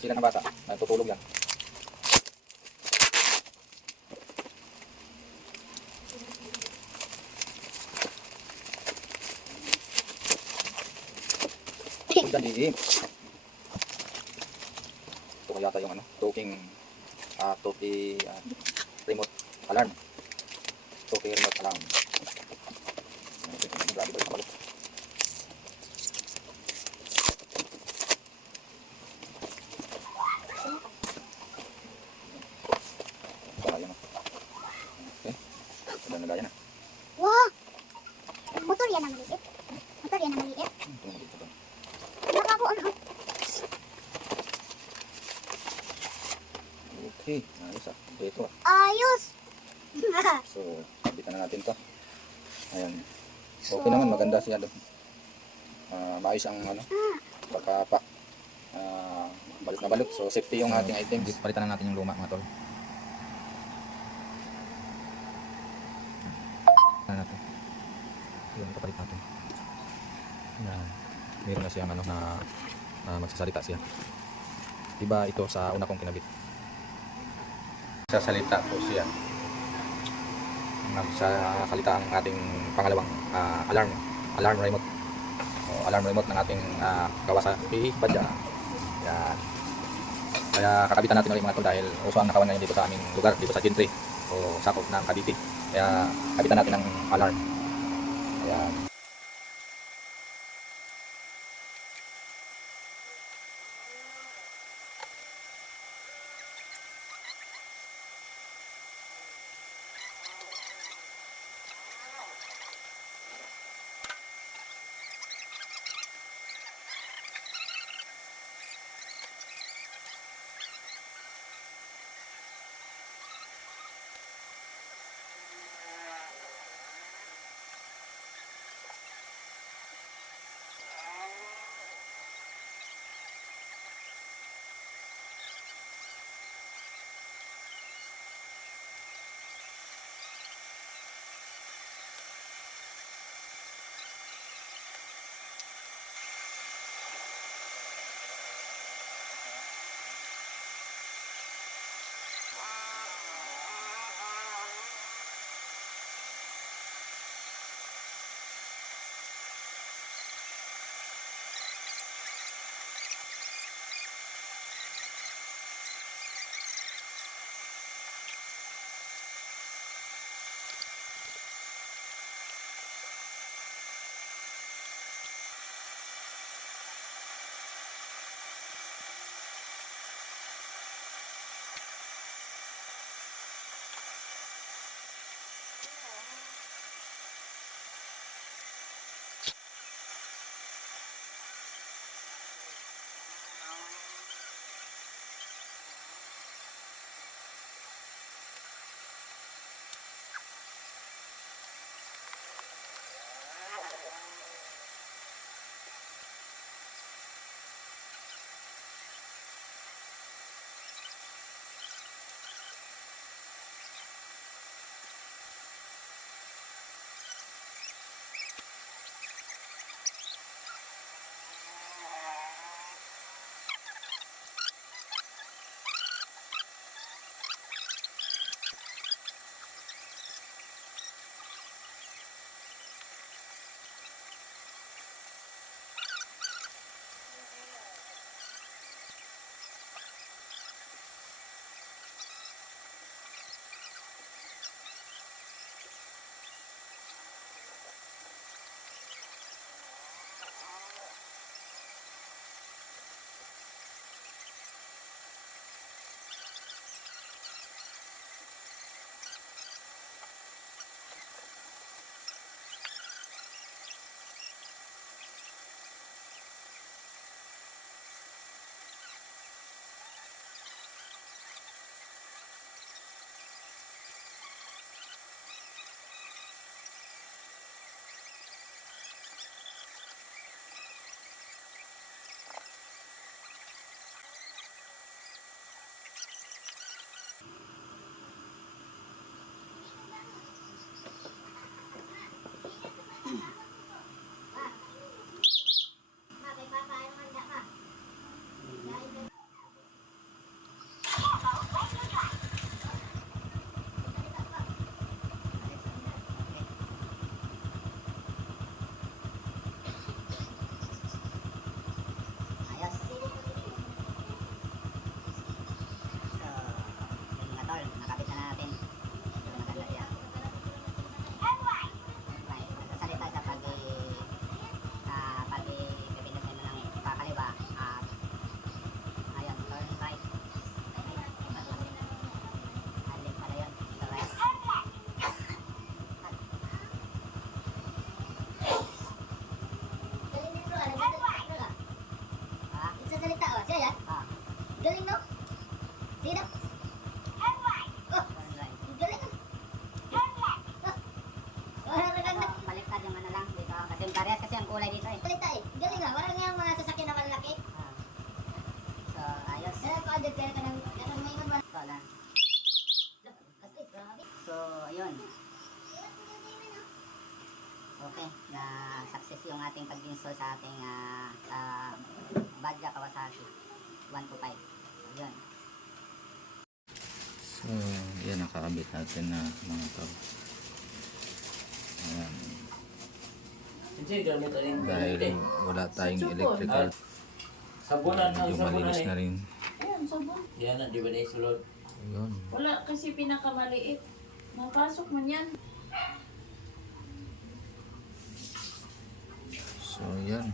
Sila ng bata, tutulog yan. Sundan diim. Ito kaya yata yung ano, talking remote alarm. Talking remote alarm. Grabe ba yung kabalot? Okay. Sudah nagaya na. Wow! Motor yan ang maliit. Motor yan ang maliit. Baka ako ano. Okay, ayos ah. Ito ah. Ayos! So, kabitan na natin to. Ayan. Okay naman, maganda siya doon. Maayos ang ano, pagkapa. Balot na balot. So, safety yung ating items. Palitan na natin yung luma mga tol. Ano natin? Yun, kapalit natin. Yan. Meron na siyang ano na magsasalita siya. Diba ito sa una kong kinabit? Sasalita po siya. Nagsasalita ang ating pangalawang alarm remote. O, alarm remote ng ating Kawasaki Badya. Yan. Kaya kakabitan natin ulit mga tol dahil uso ang nakawan ngayon dito sa aming lugar, dito sa Gentry o sakop ng Cavite. Kaya kabitan natin ng alarm. Ayan. Wala. So, ayun. Okay, na success yung ating pag-install sa ating Badya Kawasaki 125. Ayun. So, yan nakakabit natin na mga to. Ayan. Dahil wala tayong electrical, Sabunan ang medyo sabunan malinis na eh. rin. Ayan, sabon. Yan na, di ba na isulod? Ayun. Wala kasi pinakamaliit. Mapasok man yan. So, yan.